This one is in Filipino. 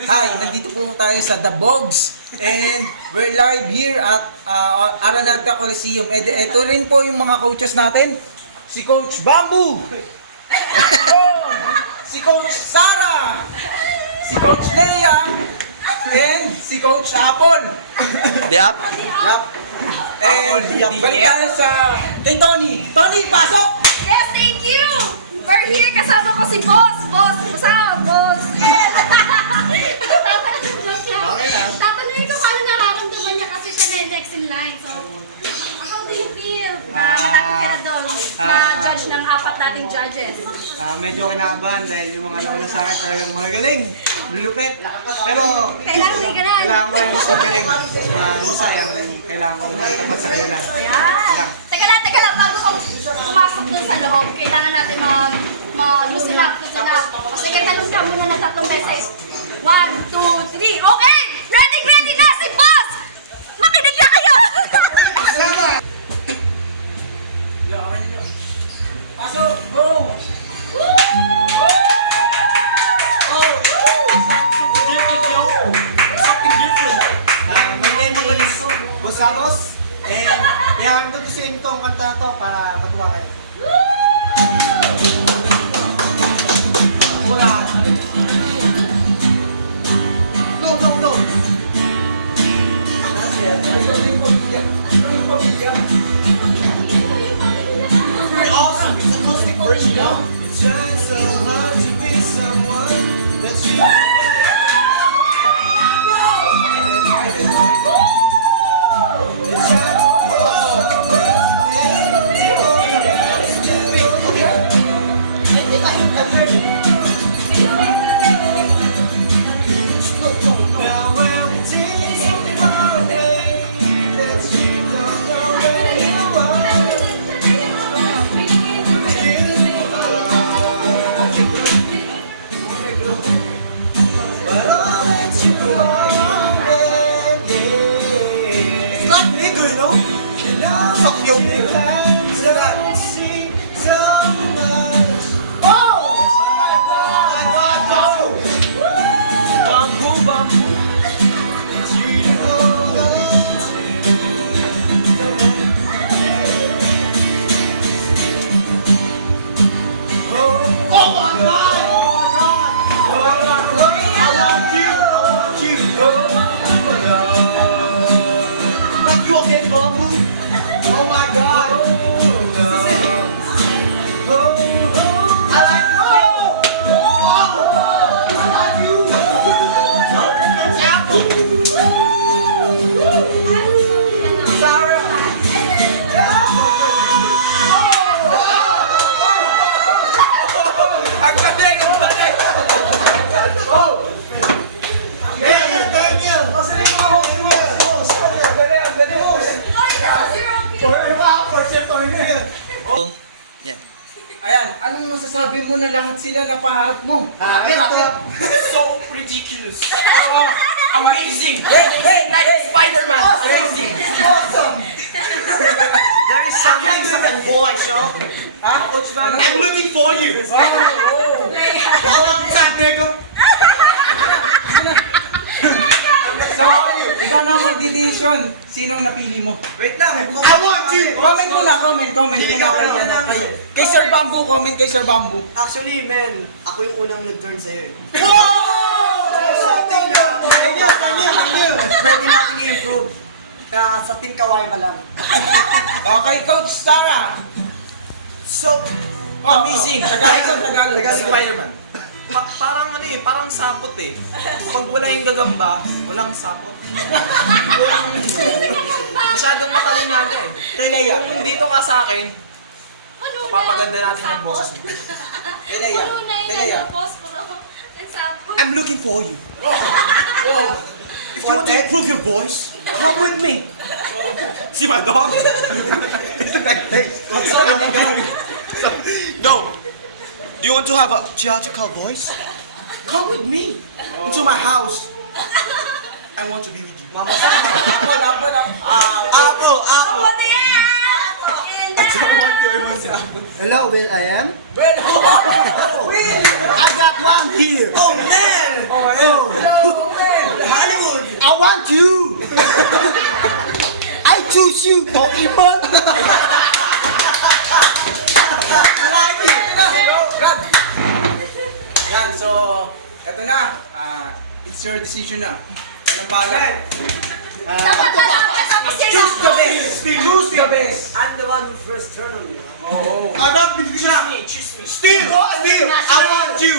Hi, nandito po tayo sa The Bogs and we're live here at Araneta Coliseum. Ito rin po yung mga coaches natin. Si Coach Bamboo, si Coach Sara, si Coach Leia, and si Coach Apple. Yap. And balik tayo sa kay Tony. Tony, pasok! Yes, thank you! We're here, kasama ko si Boss! Boss! Pasok! Boss! Tatanungin ko paano nararamdaman niya kasi siya na next in line. So, how do you feel? Malapit ka na doon, ma-judge ng apat nating judges. Medyo kinabahan dahil yung mga nauna sa akin talagang magagaling, lulupit. Pero Kailangan hindi ka na. kailangan ko yung magaling, masaya. Kailangan ko magsakila. Ayan! Teka lang, bago ka pumasok doon sa loob, kailangan natin loosen up. Sige, talong ka muna ng 3 beses. 1, 2, 3, okay! Ready na si Boss! Makinig na kayo! Pasok! Go! My name is Boss Santos. And kaya ang tutusin itong kanta na to para matuwa kayo. Go! Pretty awesome. It's a acoustic version, you know? It's trying so hard to be someone that you Now when we take something away that you don't know where you are. But all that you wanted, yeah. It's like nigga, you know? You know, sometimes I see so much. Oh! Bamboo. That you hold on to. Oh my God! Like you again, Bamboo? Oh my God! I like I like you! It's Apple! Sarah! Ang galing! Daniel! Masabi mo ako! Ayan, anong masasabi mo na lahat sila napaharap mo? So ridiculous. Amazing! Hey! Spider-Man. Crazy. Awesome! There is something sa that voice, no? Ha? I'm looking for you. Oh! Awesome time, nigga! So, ikaw na ang magdidesisyon. Sino ang napili mo? Wait lang! I want you! Comment mo na, comment. Hindi ka pala. Kay Sir Bamboo, comment kay Sir Bamboo. Actually, man, ako yung unang nag-turn sa'yo eh. Wow! Thank you! Pwede natin i-improve. Kaya sa team kawaii ka lang. Okay, Coach Sara. So, Amazing. Tagalog. Spider-Man. Parang ano eh, parang sapot eh. Pag wala yung gagamba, walang sapot. Masyadong matalinado eh. Kay Leia. Kung dito ka sa akin, papaganda natin ang boses mo. Kay Leia. Kay Leia. I'm looking for you. if you want to improve your voice, come with me. See my dog? What's up, nigga? No. Do you want to have a theatrical voice? Come with me to my house. I want to be with you. Mama, Apple. hello, Will I am. Well, I got one here. oh man! Oh, Ibon! Go, Brad! Yan, so, eto na. It's your decision na. Anong bagay? Dapat tapos yan Choose the lang. best! Choose the best! I'm the one who first turned on you. Oo. Ano, binigyan siya. Choose me. Still! I want you!